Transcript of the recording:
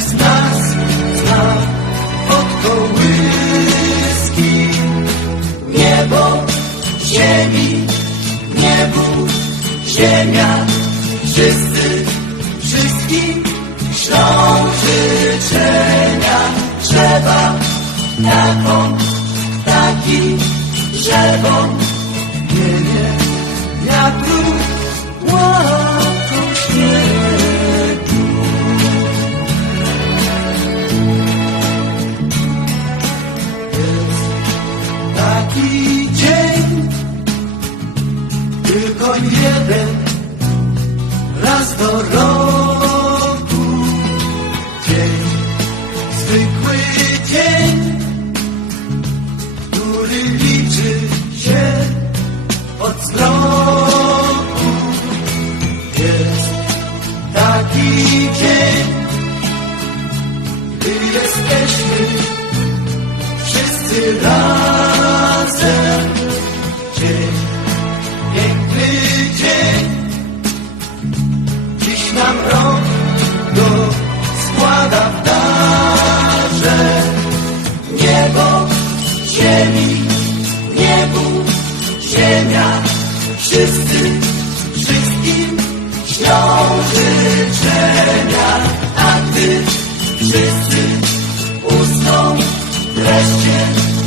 Z nas zna od kołyski. Niebo, ziemi, niebu, ziemia, wszyscy, wszystkim ślą życzenia. Drzewa, taką, ptaki, drzewom, taki dzień, tylko jeden raz do roku. Dzień, zwykły dzień, który liczy się od wzroku. Jest taki dzień, gdy jesteśmy wszyscy razem. ziemi, niebu, ziemia, wszyscy, wszystkim śnią życzenia, a gdy wszyscy usną wreszcie.